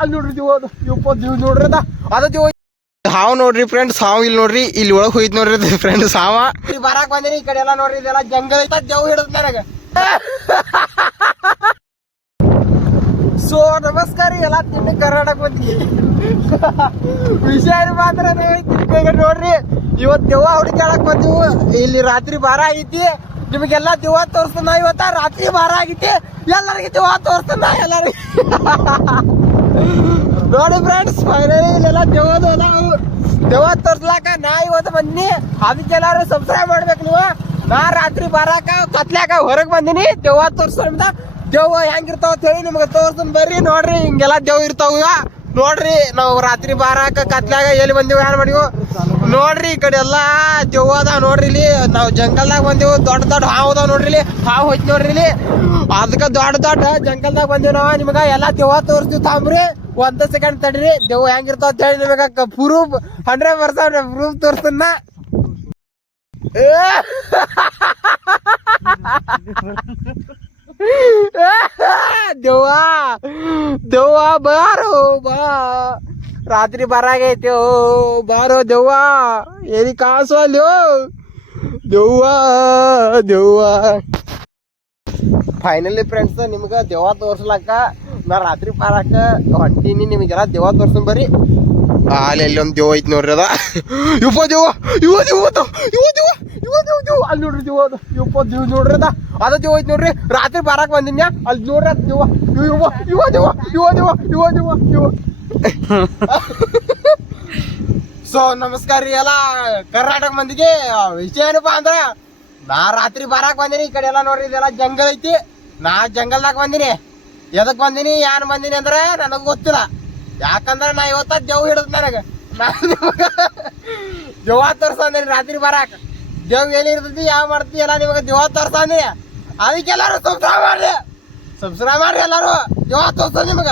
ಅಲ್ಲಿ ನೋಡ್ರಿ ದೇವ್ ನೋಡ್ರಿ ಅದ ಹಾವ್ ನೋಡ್ರಿ ಫ್ರೆಂಡ್ಸ್. ಹಾವ್ ಇಲ್ಲಿ ನೋಡ್ರಿ, ಇಲ್ಲಿ ಒಳಗ್ ಹೋಯ್ತು ನೋಡ್ರಿ ಫ್ರೆಂಡ್ಸ್ ಹಾವ. ಬರಾಕ್ ಬಂದಿನಿ ಈ ಕಡೆ ಎಲ್ಲ ನೋಡ್ರಿ, ಇದೆಲ್ಲ ಜಂಗಲ್ ಐತ, ದೇವ್ ಹಿಡದ್ ನನಗ. ಸೊ ನಮಸ್ಕಾರ ಎಲ್ಲ ತಿಂಡಿ ಕರ್ನಾಟಕ ಬಂದಿ ವಿಷಯ ಮಾತ್ರ ನೋಡ್ರಿ. ಇವತ್ತು ದೆವ್ವ ಹುಡುಕಾಡಕ್ ಬಂದಿವು. ಇಲ್ಲಿ ರಾತ್ರಿ ಬಾರ ಆಗೈತಿ, ನಿಮಗೆಲ್ಲ ದೆವ್ವ ತೋರಿಸ್ತಾನ. ಇವತ್ತ ರಾತ್ರಿ ಬಾರ ಆಗೈತಿ, ಎಲ್ಲರಿಗೆ ದೆವ್ವ ತೋರಿಸ್ತಾನ ಎಲ್ಲರಿಗೆ. ನೋಡಿ ಫ್ರೆಂಡ್ಸ್, ಫೈನಲಿ ಇಲ್ಲೆಲ್ಲ ದೆವ್ವದು ಅದಾವು. ದೆವ್ವ ತೋರ್ಸ್ಲಾಕ ನಾ ಇವತ್ತು ಬಂದಿನಿ. ಅದಕ್ಕೆಲ್ಲಾರು ಸಬ್ಸ್ಕ್ರೈಬ್ ಮಾಡ್ಬೇಕು ನೀವು. ನಾ ರಾತ್ರಿ ಬಾರಾಕ ಕತ್ಲಾಕ ಹೊರಗೆ ಬಂದಿನಿ. ದೆವ್ವ ತೋರ್ಸೋದ್ರಿಂದ ದೆವ್ವ ಹೆಂಗಿರ್ತಾವ ಅಂತ ಹೇಳಿ ನಿಮ್ಗೆ ತೋರ್ಸ್ತಾನ ಬರ್ರಿ. ನೋಡ್ರಿ ಹಿಂಗೆಲ್ಲ ದೆವ್ ಇರ್ತಾವ ನೋಡ್ರಿ. ನಾವು ರಾತ್ರಿ ಬಾರಾಕ ಕತ್ಲಾಗ ಎಲ್ಲಿ ಬಂದಿವು, ಏನ್ ಮಾಡಿವು ನೋಡ್ರಿ. ಈ ಕಡೆ ಎಲ್ಲಾ ದೆವ್ವ ಅದಾವ ನೋಡ್ರಿ. ಇಲ್ಲಿ ನಾವು ಜಂಗಲ್ದಾಗ ಬಂದಿವು. ದೊಡ್ಡ ದೊಡ್ಡ ಹಾವು ಅದಾವ ನೋಡ್ರಿ. ಇಲ್ಲಿ ಹಾವು ಹೋಯ್ತು ನೋಡ್ರಿ. ಇಲ್ಲಿ ಅದಕ್ಕೆ ದೊಡ್ಡ ಜಂಗಲ್ದಾಗ ಬಂದಿವಿ ನಾವು. ನಿಮ್ಗ ಎಲ್ಲಾ ದೆವ್ವ ತೋರಿಸ್ತೀವಿ ತಾಂಬ್ರಿ. 1 ಸೆಕೆಂಡ್ ತಡ್ರಿ. ದೆವ್ವ ಹೆಂಗಿರ್ತಾವ ಅಂತ ಹೇಳಿ ನಿಮಗ ಪ್ರೂಫ್ 100% ಪ್ರೂಫ್ ತೋರಿಸ್ತಾನ. ದೆವ್ವ ಬಾರೋ ಬಾ, ರಾತ್ರಿ ಬರಾಗೈತಿ. ಬಾರೋ ದೆವ್ವ, ಎಲ್ಲಿ ಕಾಸು ಅಲ್ಲಿ ದೆವ್ವ. ಫೈನಲಿ ಫ್ರೆಂಡ್ಸ್, ನಿಮ್ಗೆ ದೆವ್ವ ತೋರ್ಸ್ಲಾಕ ನಾ ರಾತ್ರಿ ಬಾರಾಕ ಹೊಂಟೀನಿ. ನಿಮಗೆಲ್ಲ ದೆವ್ವ ತೋರ್ಸನ್ ಬರ್ರಿ. ಅಲ್ಲಿ ಒಂದು ದೆವ್ವ ಐತಿ ನೋಡ್ರಿ. ಅದ ದೆವ್ವ ಅಲ್ಲಿ ನೋಡ್ರಿ. ದೆವ್ವ ನೋಡ್ರಿ. ಅದ ದೆವ್ವ ಐತಿ ನೋಡ್ರಿ. ರಾತ್ರಿ ಬಾರಾಕ್ ಬಂದಿನ್ಯ, ಅಲ್ಲಿ ನೋಡ್ರಿ. ಅದ್ ದೆವ್ವ. ಸೊ ನಮಸ್ಕಾರ ರೀ ಎಲ್ಲ ಕರ್ನಾಟಕ ಮಂದಿಗೆ. ವಿಷಯ ಏನಪ್ಪಾ ಅಂದ್ರ, ನಾ ರಾತ್ರಿ ಬಾರಾಕ್ ಬಂದಿನಿ. ಈ ಕಡೆ ಎಲ್ಲ ನೋಡ್ರಿ, ಇದೆಲ್ಲ ಜಂಗಲ್ ಐತಿ. ನಾ ಜಂಗಲ್ದಾಗ ಬಂದಿನಿ. ಎದಕ್ ಬಂದಿನಿ, ಏನ್ ಬಂದಿನಿ ಅಂದ್ರೆ ನನಗ್ ಗೊತ್ತಿಲ್ಲ. ಯಾಕಂದ್ರ ನಾ ಇವತ್ತ ದೆವ್ ಹಿಡದ್ ನನಗ. ನಾ ದೆವ್ವ ತೋರ್ಸಂದಿನಿ ರಾತ್ರಿ ಬರಾಕ. ದೇವ್ ಏನಿರ್ತೈತಿ, ಯಾವ ಮಾಡ್ತಿ ಎಲ್ಲ ನಿಮಗ ದೆವ್ವ ತೋರ್ಸಂದಿನಿ. ಅದಕ್ಕೆಲ್ಲಾರು ಸಬ್ಸ್ಕ್ರೈಬ್ ಮಾಡ್ರಿ ಎಲ್ಲಾರು. ದೆವ್ವ ತೋರ್ಸ ನಿಮಗ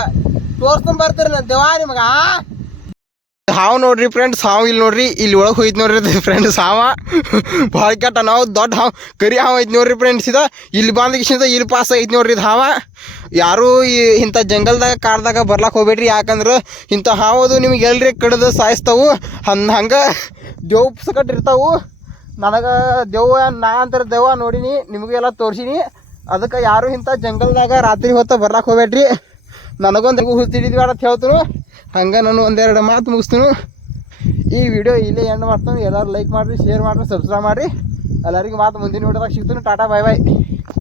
ತೋರ್ಸ್ಕೊಂಡ್ ಬರ್ತೀರಿ ನಾನು ದೆವ್ವ ನಿಮಗ. ಹಾವು ನೋಡ್ರಿ ಫ್ರೆಂಡ್ಸ್, ಹಾವು ಇಲ್ಲಿ ನೋಡ್ರಿ. ಇಲ್ಲಿ ಒಳಗೆ ಹೋಯ್ತು ನೋಡ್ರಿ ಫ್ರೆಂಡ್ಸ್ ಹಾವ. ಭಾಳ ಕೆಟ್ಟ ನಾವು ದೊಡ್ಡ ಹಾವು, ಕರಿ ಹಾವು ಐತಿ ನೋಡ್ರಿ ಫ್ರೆಂಡ್ಸ್. ಇದು ಇಲ್ಲಿ ಬಂದ ಇಲ್ಲಿ ಪಾಸ್ ಐತಿ ನೋಡ್ರಿ ಇದು ಹಾವ. ಯಾರು ಇಂಥ ಜಂಗಲ್ದಾಗ ಕಾಡ್ದಾಗ ಬರ್ಲಾಕ್ ಹೋಗ್ಬೇಡ್ರಿ. ಯಾಕಂದ್ರೆ ಇಂಥ ಹಾವದು ನಿಮ್ಗೆ ಎಲ್ರಿ ಕಡ್ದು ಸಾಯಿಸ್ತಾವು. ಹಂಗೆ ದೇವ್ ಸಕಟ್ ಇರ್ತಾವು. ನನಗೆ ದೆವ್ವ, ನಾ ಅಂತಾರೆ ದೆವ್ವ ನೋಡಿನಿ, ನಿಮಗೆಲ್ಲ ತೋರಿಸಿನಿ. ಅದಕ್ಕೆ ಯಾರು ಇಂಥ ಜಂಗಲ್ದಾಗ ರಾತ್ರಿ ಹೊತ್ತು ಬರ್ಲಾಕ್ ಹೋಗ್ಬೇಡ್ರಿ. ನನಗೊಂದು ಹುತ್ತಿಡಿದ್ವಿ ಅಂತ ಹೇಳ್ತೀನಿ. ಹಂಗೆ ನಾನು ಒಂದೆರಡು ಮಾತು ಮುಗಿಸ್ತೀನಿ. ಈ ವಿಡಿಯೋ ಇಲ್ಲೇ ಎಂಡ್ ಮಾಡ್ತೀನಿ. ಎಲ್ಲರೂ ಲೈಕ್ ಮಾಡಿರಿ, ಶೇರ್ ಮಾಡಿರಿ, ಸಬ್ಸ್ಕ್ರೈಬ್ ಮಾಡಿರಿ. ಎಲ್ಲರಿಗೂ ಮಾತು ಮುಂದಿನ ವಿಡಿಯೋದಾಗ ಸಿಗ್ತೀನಿ. ಟಾಟಾ, ಬಾಯ್ ಬಾಯ್.